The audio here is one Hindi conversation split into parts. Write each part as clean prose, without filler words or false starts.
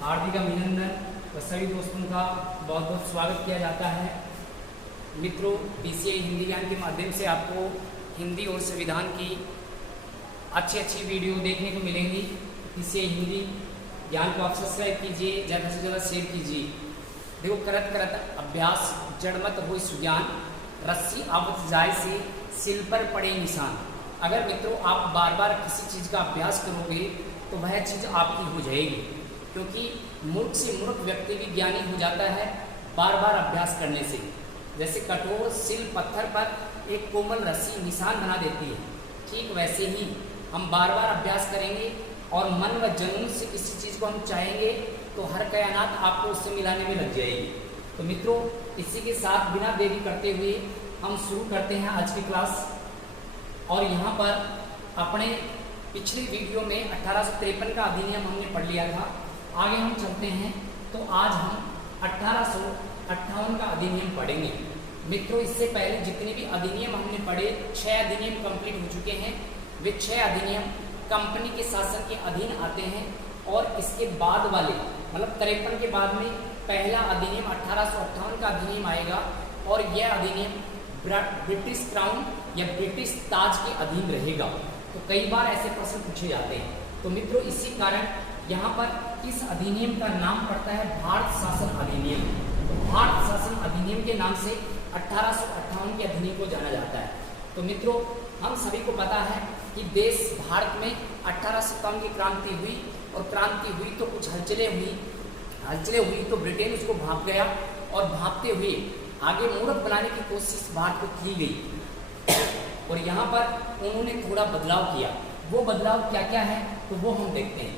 हार्दिक अभिनंदन व सभी दोस्तों का बहुत बहुत स्वागत किया जाता है। मित्रों, पीसीआई हिंदी ज्ञान के माध्यम से आपको हिंदी और संविधान की अच्छी वीडियो देखने को मिलेंगी। पीसीआई हिंदी ज्ञान को आप सब्सक्राइब कीजिए, ज़्यादा से ज़्यादा शेयर कीजिए। देखो, करत करत अभ्यास जड़मत हो सुज्ञान, रस्सी आवत जाए से सिल पर पड़े निशान। अगर मित्रों आप बार बार किसी चीज़ का अभ्यास करोगे तो वह चीज़ आपकी हो जाएगी, क्योंकि मूर्ख से मूर्ख व्यक्ति भी ज्ञानी हो जाता है बार बार अभ्यास करने से। जैसे कठोर सिल पत्थर पर एक कोमल रस्सी निशान बना देती है, ठीक वैसे ही हम बार बार अभ्यास करेंगे और मन व जुनून से किसी चीज़ को हम चाहेंगे तो हर कायनात आपको उससे मिलाने में लग जाएगी। तो मित्रों, इसी के साथ बिना देरी करते हुए हम शुरू करते हैं आज की क्लास। और यहाँ पर अपने पिछली वीडियो में 1853 का अधिनियम हमने पढ़ लिया था। आगे हम चलते हैं तो आज हम 1858 का अधिनियम पढ़ेंगे। मित्रों, इससे पहले जितने भी अधिनियम हमने पढ़े, 6 अधिनियम कंप्लीट हो चुके हैं। वे 6 अधिनियम कंपनी के शासन के अधीन आते हैं और इसके बाद वाले मतलब 53 के बाद में पहला अधिनियम 1858 का अधिनियम आएगा और यह अधिनियम ब्रिटिश क्राउन या ब्रिटिश ताज के अधीन रहेगा। तो कई बार ऐसे प्रश्न पूछे जाते हैं। तो मित्रों, इसी कारण यहाँ पर इस अधिनियम का नाम पड़ता है भारत शासन अधिनियम। तो भारत शासन अधिनियम के नाम से 1858 के अधिनियम को जाना जाता है। तो मित्रों, हम सभी को पता है कि देश भारत में 1857 की क्रांति हुई और क्रांति हुई तो कुछ हलचलें हुई तो ब्रिटेन उसको भांप गया और भांपते हुए आगे मूर्ख बनाने की कोशिश भारत को की गई और यहाँ पर उन्होंने थोड़ा बदलाव किया। वो बदलाव क्या क्या है तो वो हम देखते हैं।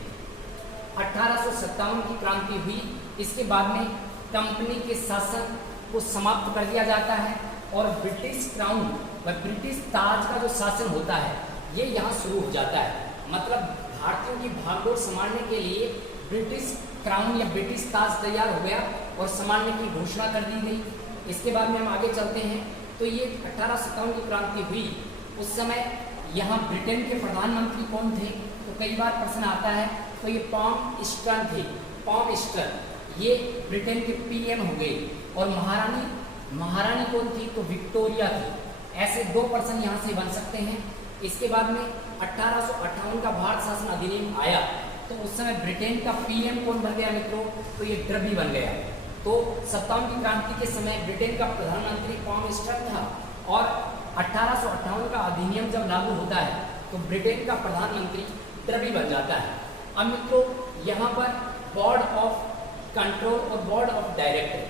1857 की क्रांति हुई, इसके बाद में कंपनी के शासन को समाप्त कर दिया जाता है और ब्रिटिश क्राउन व ब्रिटिश ताज का जो शासन होता है ये यहाँ शुरू हो जाता है। मतलब भारतीयों की भागदौड़ संभालने के लिए ब्रिटिश क्राउन या ब्रिटिश ताज तैयार हो गया और संभालने की घोषणा कर दी गई। इसके बाद में हम आगे चलते हैं तो ये 1857 की क्रांति हुई, उस समय यहाँ ब्रिटेन के प्रधानमंत्री कौन थे तो कई बार प्रश्न आता है। तो ये पॉम ईस्टर्न थे। पॉम ईस्टर्न ये ब्रिटेन के पीएम हो गए और महारानी कौन थी तो विक्टोरिया थी। ऐसे 2 पर्सन यहाँ से बन सकते हैं। इसके बाद में 1858 का भारत शासन अधिनियम आया तो उस समय ब्रिटेन का पीएम कौन बन गया मित्रों तो ये ड्रबी बन गया। तो 57 की क्रांति के समय ब्रिटेन का प्रधानमंत्री पॉम ईस्टर्न था और 1858 का अधिनियम जब लागू होता है तो ब्रिटेन का प्रधानमंत्री ड्रबी बन जाता है। अब मित्रों, यहाँ पर बोर्ड ऑफ कंट्रोल और बोर्ड ऑफ डायरेक्टर,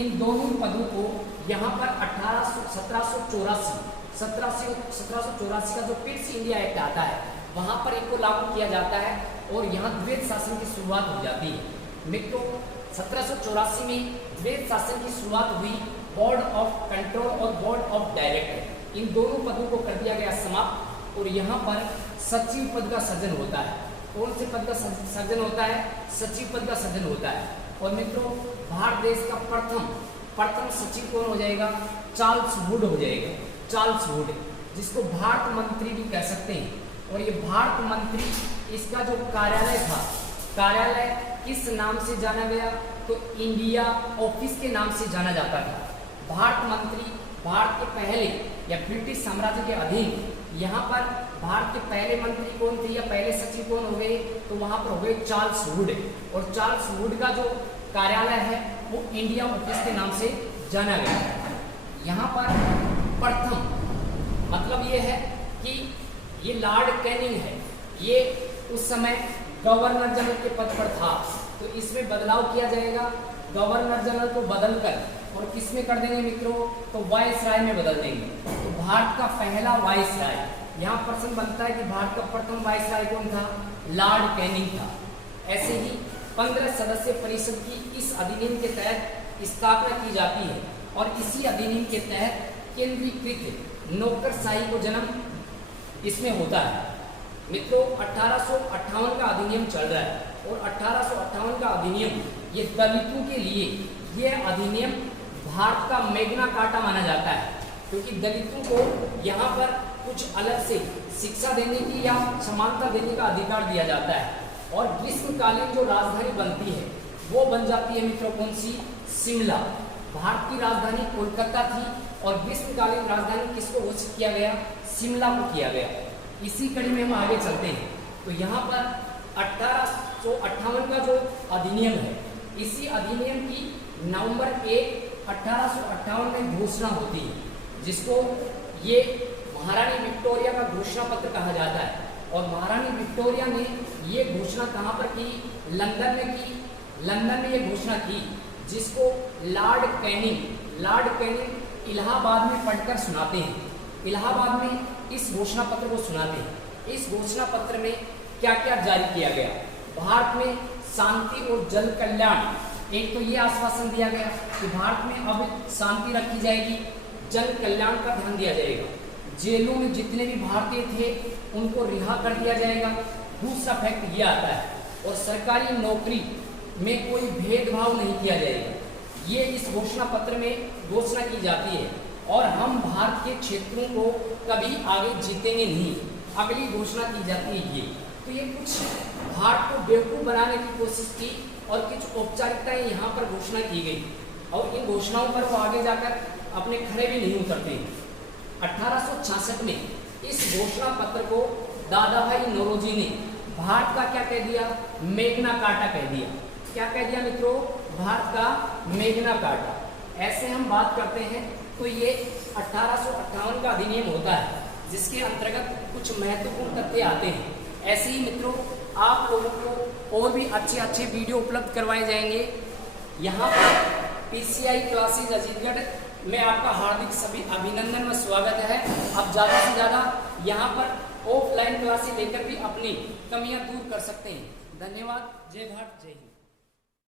इन दोनों पदों को यहाँ पर 1784 का जो पिट्स इंडिया एक्ट आता है वहाँ पर इनको लागू किया जाता है और यहाँ द्वैध शासन की शुरुआत हो जाती है। मित्रों, 1784 में द्वैध शासन की शुरुआत हुई। बोर्ड ऑफ कंट्रोल और बोर्ड ऑफ डायरेक्टर, इन दोनों पदों को कर दिया गया समाप्त और यहाँ पर सचिव पद का सृजन होता है। कौन से पद का सृजन होता है? सचिव पद का सृजन होता है। और मित्रों, भारत देश का प्रथम सचिव कौन हो जाएगा? चार्ल्स वुड हो जाएगा। चार्ल्स वुड, जिसको भारत मंत्री भी कह सकते हैं। और ये भारत मंत्री, इसका जो कार्यालय था, कार्यालय किस नाम से जाना गया तो इंडिया ऑफिस के नाम से जाना जाता था। भारत मंत्री भारत के पहले या ब्रिटिश साम्राज्य के अधीन, यहाँ पर भारत के पहले मंत्री कौन थे या पहले सचिव कौन हो गए तो वहाँ पर हो गए चार्ल्स वुड। और चार्ल्स वुड का जो कार्यालय है वो इंडिया ऑफिस के नाम से जाना गया। यहाँ पर प्रथम मतलब ये है कि ये लॉर्ड कैनिंग है, ये उस समय गवर्नर जनरल के पद पर था। तो इसमें बदलाव किया जाएगा, गवर्नर जनरल को बदलकर और किसमें कर देंगे मित्रों तो वायसराय में बदल देंगे। तो भारत का पहला वायसराय, यहाँ प्रश्न बनता है कि भारत का प्रथम वायसराय कौन था? लॉर्ड कैनिंग था। ऐसे ही 15 सदस्य परिषद की इस अधिनियम के तहत स्थापना की जाती है और इसी अधिनियम के तहत केंद्रीकृत नौकरशाही को जन्म इसमें होता है। मित्रों, 1858 का अधिनियम चल रहा है और 1858 का अधिनियम ये दलितों के लिए, यह अधिनियम भारत का मैग्ना कार्टा माना जाता है, क्योंकि दलितों को यहाँ पर कुछ अलग से शिक्षा देने की या समानता देने का अधिकार दिया जाता है। और ग्रीष्मकालीन जो राजधानी बनती है वो बन जाती है मित्रों कौन सी? शिमला। भारत की राजधानी कोलकाता थी और ग्रीष्मकालीन राजधानी किसको घोषित किया गया? शिमला को किया गया। इसी कड़ी में हम आगे चलते हैं। तो यहाँ पर 1858 का जो अधिनियम है, इसी अधिनियम की नवंबर 1, 1858 में घोषणा होती है, जिसको ये महारानी विक्टोरिया का घोषणा पत्र कहा जाता है। और महारानी विक्टोरिया ने ये घोषणा कहाँ पर की? लंदन में की। लंदन में ये घोषणा की, जिसको लॉर्ड कैनिंग इलाहाबाद में पढ़कर सुनाते हैं। इलाहाबाद में इस घोषणा पत्र को सुनाते हैं। इस घोषणा पत्र में क्या क्या जारी किया गया? भारत में शांति और जन कल्याण, एक तो ये आश्वासन दिया गया कि भारत में अब शांति रखी जाएगी, जन कल्याण का ध्यान दिया जाएगा, जेलों में जितने भी भारतीय थे उनको रिहा कर दिया जाएगा। दूसरा फैक्ट ये आता है, और सरकारी नौकरी में कोई भेदभाव नहीं किया जाएगा। ये इस घोषणा पत्र में घोषणा की जाती है। और हम भारत के क्षेत्रों को कभी आगे जीतेंगे नहीं, अगली घोषणा की जाती है ये। तो ये कुछ भारत को बेवकूफ़ बनाने की कोशिश की और कुछ औपचारिकताएं यहाँ पर घोषणा की गई, और इन घोषणाओं पर वो आगे जाकर अपने खड़े भी नहीं उतरते। 1866 में इस घोषणा पत्र को दादा भाई नौरोजी ने भारत का क्या कह दिया? मेघना कार्टा कह दिया। क्या कह दिया मित्रों? भारत का मेघना कार्टा। ऐसे हम बात करते हैं तो ये 1858 का अधिनियम होता है, जिसके अंतर्गत कुछ महत्वपूर्ण तथ्य आते हैं। ऐसे ही मित्रों आप लोगों को और भी अच्छे अच्छे वीडियो उपलब्ध करवाए जाएंगे। यहाँ पर पीसीआई क्लासेज अजीतगढ़ में आपका हार्दिक सभी अभिनंदन व स्वागत है। अब ज़्यादा से ज़्यादा यहाँ पर ऑफलाइन क्लासेज लेकर भी अपनी कमियाँ दूर कर सकते हैं। धन्यवाद। जय भारत, जय हिंद।